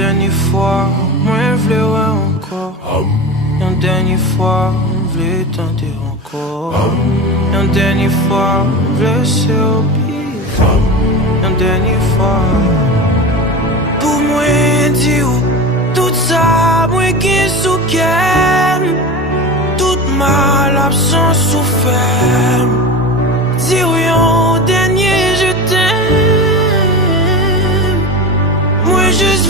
dernière fois, moi v'lais ouais encore. Une dernière fois, v'lais tenter encore. Une dernière fois, v'lais se oublier. Une dernière fois. Pour moi dire tout ça, moi qui souffre. Toute mal absence souffert. Dire oui au dernier je t'aime. Moi juste